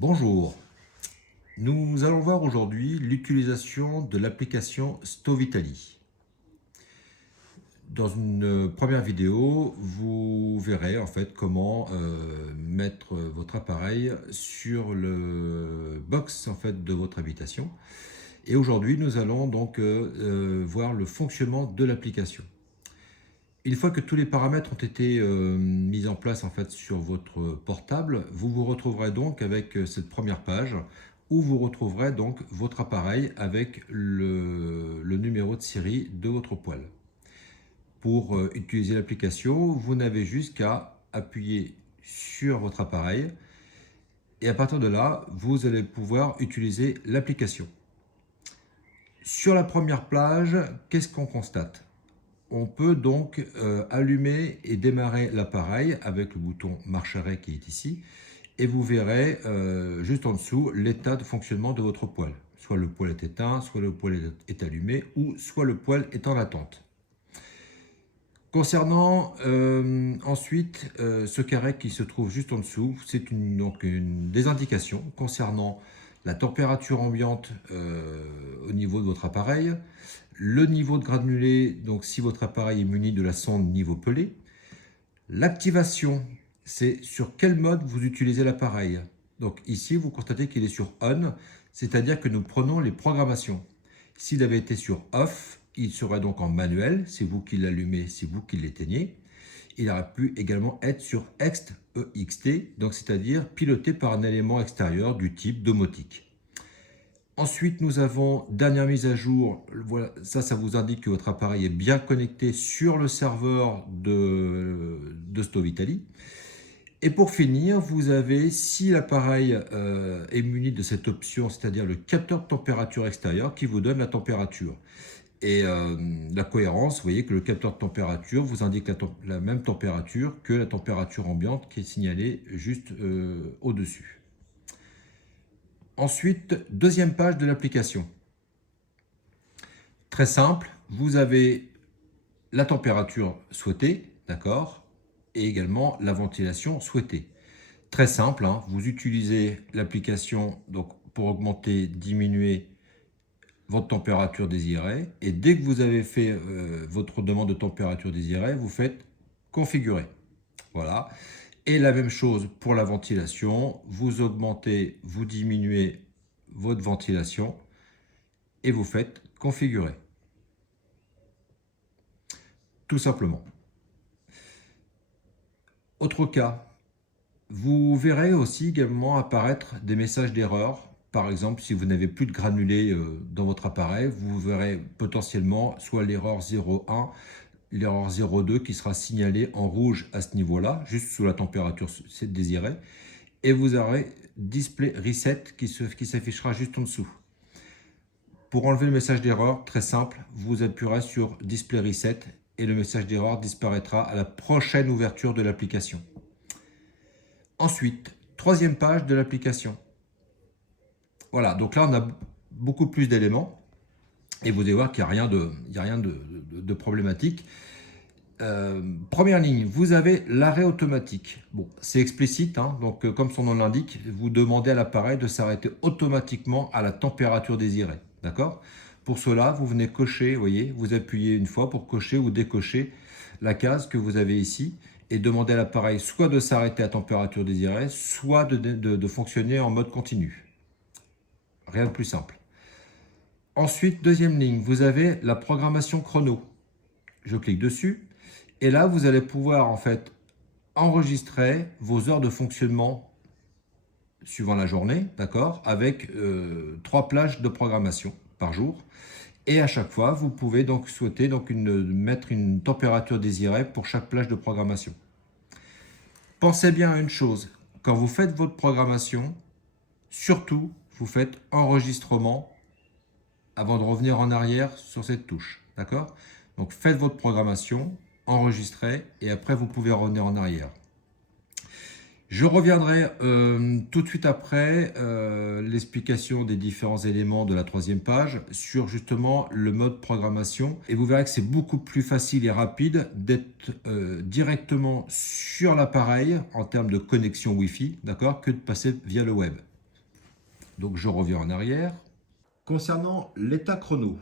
Bonjour, nous allons voir aujourd'hui l'utilisation de l'application Stovitali. Dans une première vidéo, vous verrez en fait comment mettre votre appareil sur le box en fait de votre habitation. Et aujourd'hui, nous allons donc voir le fonctionnement de l'application. Une fois que tous les paramètres ont été mis en place en fait sur votre portable, vous vous retrouverez donc avec cette première page où vous retrouverez donc votre appareil avec le numéro de série de votre poêle. Pour utiliser l'application, vous n'avez juste qu'à appuyer sur votre appareil et à partir de là, vous allez pouvoir utiliser l'application. Sur la première page, qu'est-ce qu'on constate ? On peut donc allumer et démarrer l'appareil avec le bouton marche-arrêt qui est ici et vous verrez juste en dessous l'état de fonctionnement de votre poêle. Soit le poêle est éteint, soit le poêle est allumé ou soit le poêle est en attente. Concernant ensuite ce carré qui se trouve juste en dessous, c'est des indications concernant la température ambiante au niveau de votre appareil, le niveau de granulé, donc si votre appareil est muni de la sonde niveau pelé, l'activation, c'est sur quel mode vous utilisez l'appareil. Donc ici, vous constatez qu'il est sur on, c'est-à-dire que nous prenons les programmations. S'il avait été sur off, il serait donc en manuel, c'est vous qui l'allumez, c'est vous qui l'éteignez. Il aurait pu également être sur ext, donc c'est-à-dire piloté par un élément extérieur du type domotique. Ensuite, nous avons dernière mise à jour. Voilà, ça vous indique que votre appareil est bien connecté sur le serveur de Stovitali. Et pour finir, vous avez, si l'appareil est muni de cette option, c'est-à-dire le capteur de température extérieure qui vous donne la température. Et la cohérence, vous voyez que le capteur de température vous indique la même température que la température ambiante qui est signalée juste au-dessus. Ensuite, deuxième page de l'application. Très simple, vous avez la température souhaitée, d'accord, et également la ventilation souhaitée. Très simple, hein, vous utilisez l'application donc pour augmenter, diminuer votre température désirée, et dès que vous avez fait votre demande de température désirée, vous faites configurer. Voilà. Et la même chose pour la ventilation, vous augmentez, vous diminuez votre ventilation et vous faites configurer. Tout simplement. Autre cas, vous verrez aussi également apparaître des messages d'erreur. Par exemple, si vous n'avez plus de granulés dans votre appareil, vous verrez potentiellement soit l'erreur 0,1, l'erreur 0,2 qui sera signalée en rouge à ce niveau-là, juste sous la température désirée. Et vous aurez Display Reset qui s'affichera juste en dessous. Pour enlever le message d'erreur, très simple, vous appuierez sur Display Reset et le message d'erreur disparaîtra à la prochaine ouverture de l'application. Ensuite, troisième page de l'application. Voilà, donc là on a beaucoup plus d'éléments et vous allez voir qu'il n'y a rien de problématique. Première ligne, vous avez l'arrêt automatique. Bon, c'est explicite, hein, donc comme son nom l'indique, vous demandez à l'appareil de s'arrêter automatiquement à la température désirée. D'accord ? Pour cela, vous venez cocher, vous voyez, vous appuyez une fois pour cocher ou décocher la case que vous avez ici et demander à l'appareil soit de s'arrêter à température désirée, soit de fonctionner en mode continu. Rien de plus simple. Ensuite, deuxième ligne, vous avez la programmation chrono. Je clique dessus. Et là, vous allez pouvoir en fait enregistrer vos heures de fonctionnement suivant la journée, d'accord, avec 3 plages de programmation par jour. Et à chaque fois, vous pouvez donc souhaiter mettre une température désirée pour chaque plage de programmation. Pensez bien à une chose, quand vous faites votre programmation, surtout, vous faites enregistrement avant de revenir en arrière sur cette touche, d'accord? Donc faites votre programmation, enregistrez et après vous pouvez revenir en arrière. Je reviendrai tout de suite après l'explication des différents éléments de la troisième page sur justement le mode programmation et vous verrez que c'est beaucoup plus facile et rapide d'être directement sur l'appareil en termes de connexion Wi-Fi, d'accord, que de passer via le web. Donc je reviens en arrière. Concernant l'état chrono,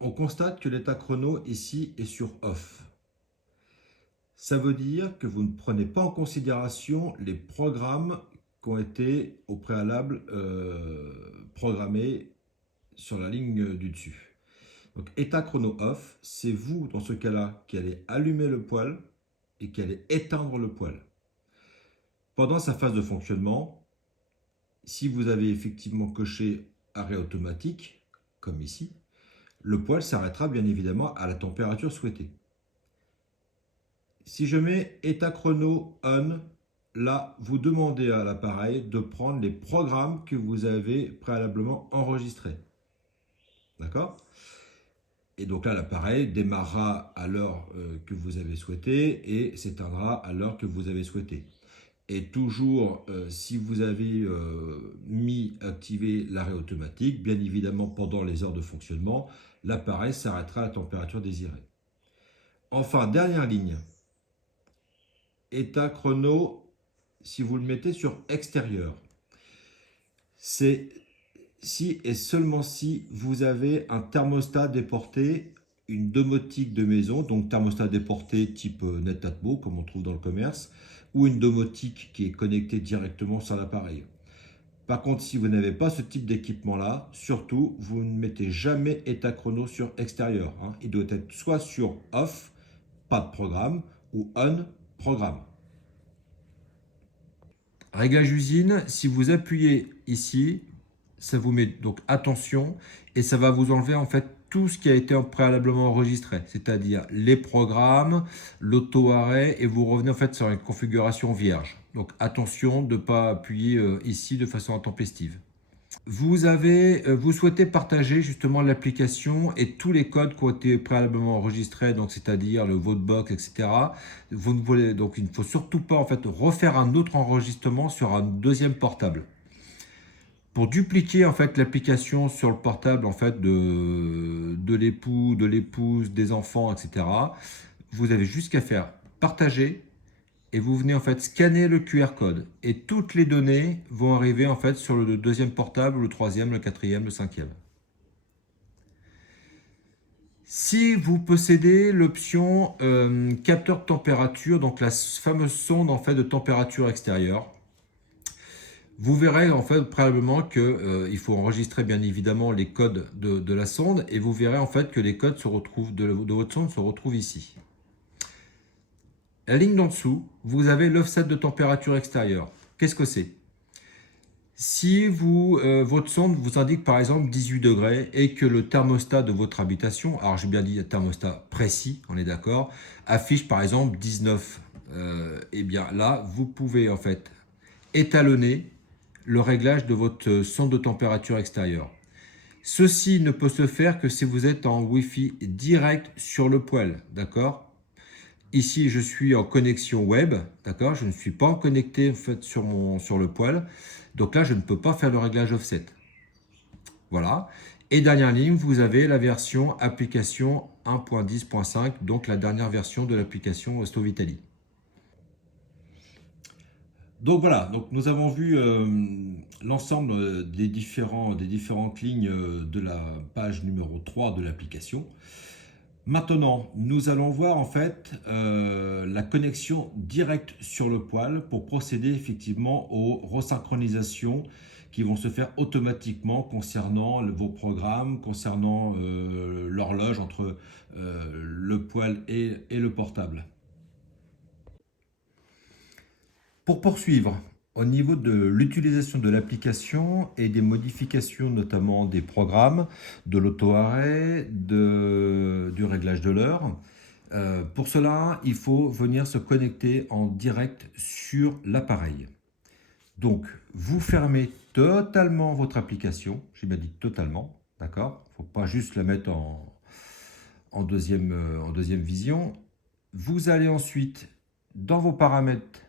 on constate que l'état chrono ici est sur off. Ça veut dire que vous ne prenez pas en considération les programmes qui ont été au préalable programmés sur la ligne du dessus. Donc état chrono off, c'est vous dans ce cas-là qui allez allumer le poêle et qui allez éteindre le poêle. Pendant sa phase de fonctionnement, si vous avez effectivement coché arrêt automatique, comme ici, le poêle s'arrêtera bien évidemment à la température souhaitée. Si je mets état chrono on, là, vous demandez à l'appareil de prendre les programmes que vous avez préalablement enregistrés. D'accord ? Et donc là, l'appareil démarrera à l'heure que vous avez souhaité et s'éteindra à l'heure que vous avez souhaité. Et toujours, si vous avez activé l'arrêt automatique, bien évidemment pendant les heures de fonctionnement, l'appareil s'arrêtera à la température désirée. Enfin, dernière ligne, état chrono, si vous le mettez sur extérieur, c'est si et seulement si vous avez un thermostat déporté, une domotique de maison, donc thermostat déporté type Netatmo, comme on trouve dans le commerce, ou une domotique qui est connectée directement sur l'appareil. Par contre, si vous n'avez pas ce type d'équipement-là, surtout, vous ne mettez jamais état chrono sur extérieur. Il doit être soit sur off, pas de programme, ou on, programme. Réglage usine, si vous appuyez ici, ça vous met donc attention et ça va vous enlever en fait tout ce qui a été préalablement enregistré, c'est-à-dire les programmes, l'auto-arrêt et vous revenez en fait sur une configuration vierge. Donc attention de ne pas appuyer ici de façon intempestive. Vous souhaitez partager justement l'application et tous les codes qui ont été préalablement enregistrés, donc c'est-à-dire le Votebox, etc. Donc il ne faut surtout pas en fait refaire un autre enregistrement sur un deuxième portable. Pour dupliquer en fait l'application sur le portable en fait de l'époux, de l'épouse, des enfants, etc. Vous avez juste qu'à faire partager et vous venez en fait scanner le QR code et toutes les données vont arriver en fait sur le deuxième portable, le troisième, le quatrième, le cinquième. Si vous possédez l'option capteur de température, donc la fameuse sonde en fait de température extérieure, vous verrez en fait préalablement que il faut enregistrer bien évidemment les codes de la sonde et vous verrez en fait que les codes se retrouvent de votre sonde se retrouvent ici. La ligne d'en dessous, vous avez l'offset de température extérieure. Qu'est-ce que c'est? Si votre sonde vous indique par exemple 18 degrés et que le thermostat de votre habitation, alors j'ai bien dit thermostat précis, on est d'accord, affiche par exemple 19, et bien là, vous pouvez en fait étalonner le réglage de votre sonde de température extérieure. Ceci ne peut se faire que si vous êtes en Wi-Fi direct sur le poêle, d'accord? Ici, je suis en connexion web, d'accord? Je ne suis pas connecté en fait sur le poêle. Donc là, je ne peux pas faire le réglage offset. Voilà. Et dernière ligne, vous avez la version application 1.10.5, donc la dernière version de l'application Stovitali. Donc voilà, donc nous avons vu l'ensemble des différentes lignes de la page numéro 3 de l'application. Maintenant, nous allons voir en fait la connexion directe sur le poêle pour procéder effectivement aux resynchronisations qui vont se faire automatiquement concernant vos programmes, concernant l'horloge entre le poêle et le portable. Pour poursuivre, au niveau de l'utilisation de l'application et des modifications notamment des programmes, de l'auto-arrêt, du réglage de l'heure, pour cela, il faut venir se connecter en direct sur l'appareil. Donc, vous fermez totalement votre application, j'ai bien dit totalement, d'accord? Il ne faut pas juste la mettre en deuxième vision. Vous allez ensuite dans vos paramètres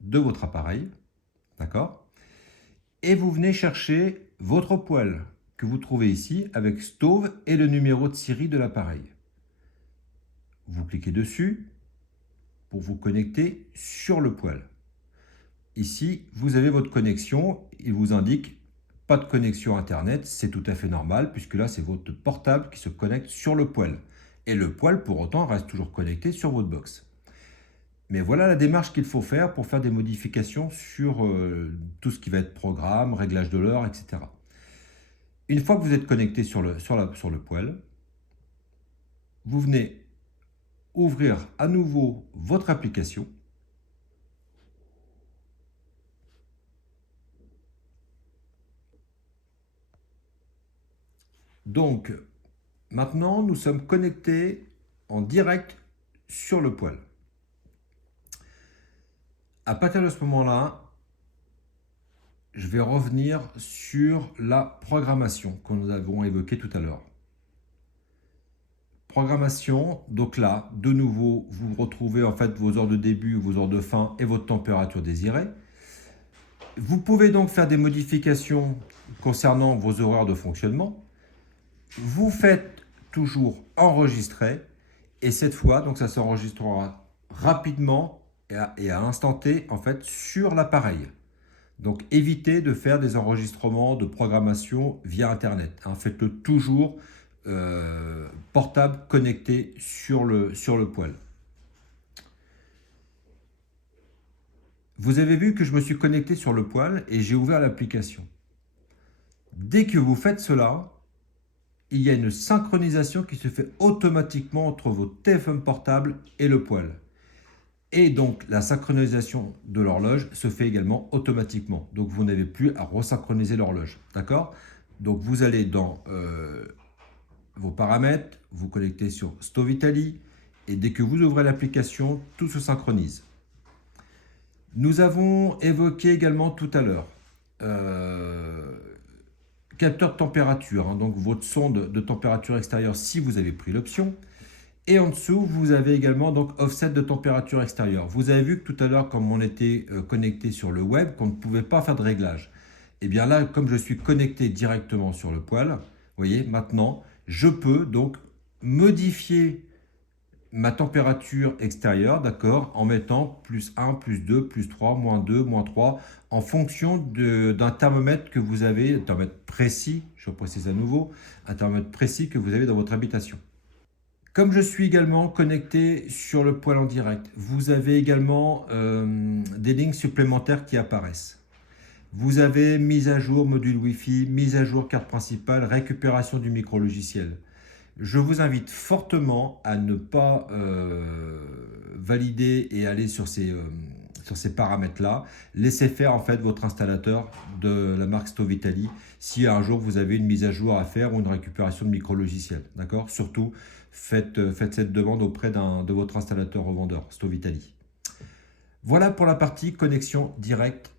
de votre appareil, d'accord? Et vous venez chercher votre poêle que vous trouvez ici avec Stove et le numéro de série de l'appareil. Vous cliquez dessus pour vous connecter sur le poêle. ici, vous avez votre connexion. Il vous indique pas de connexion Internet. C'est tout à fait normal puisque là, c'est votre portable qui se connecte sur le poêle. Et le poêle, pour autant, reste toujours connecté sur votre box. Mais voilà la démarche qu'il faut faire pour faire des modifications sur tout ce qui va être programme, réglage de l'heure, etc. Une fois que vous êtes connecté sur le poêle, vous venez ouvrir à nouveau votre application. Donc, maintenant, nous sommes connectés en direct sur le poêle. À partir de ce moment-là, je vais revenir sur la programmation que nous avons évoquée tout à l'heure. Programmation, donc là, de nouveau, vous retrouvez en fait vos heures de début, vos heures de fin et votre température désirée. Vous pouvez donc faire des modifications concernant vos horaires de fonctionnement. Vous faites toujours enregistrer et cette fois, donc ça s'enregistrera rapidement et à l'instant T en fait sur l'appareil. Donc évitez de faire des enregistrements de programmation via Internet. Hein. Faites-le toujours portable connecté sur le poêle. Vous avez vu que je me suis connecté sur le poêle et j'ai ouvert l'application. Dès que vous faites cela, il y a une synchronisation qui se fait automatiquement entre votre téléphone portable et le poêle. Et donc, la synchronisation de l'horloge se fait également automatiquement. Donc, vous n'avez plus à resynchroniser l'horloge. D'accord? Donc, vous allez dans vos paramètres, vous connectez sur Stovitali et dès que vous ouvrez l'application, tout se synchronise. Nous avons évoqué également tout à l'heure capteur de température, hein, donc votre sonde de température extérieure si vous avez pris l'option. Et en dessous, vous avez également donc offset de température extérieure. Vous avez vu que tout à l'heure, comme on était connecté sur le web, qu'on ne pouvait pas faire de réglage. Et bien là, comme je suis connecté directement sur le poêle, vous voyez, maintenant, je peux donc modifier ma température extérieure, d'accord, en mettant plus 1, plus 2, plus 3, moins 2, moins 3, en fonction d'un thermomètre que vous avez, un thermomètre précis, je précise à nouveau, un thermomètre précis que vous avez dans votre habitation. Comme je suis également connecté sur le poêle en direct, vous avez également des lignes supplémentaires qui apparaissent. Vous avez mise à jour module Wi-Fi, mise à jour carte principale, récupération du micro-logiciel. Je vous invite fortement à ne pas valider et aller sur ces paramètres-là. Laissez faire en fait votre installateur de la marque Stovitali si un jour vous avez une mise à jour à faire ou une récupération de micro-logiciel. D'accord? Surtout, faites cette demande auprès de votre installateur revendeur Stovitali. Voilà pour la partie connexion directe.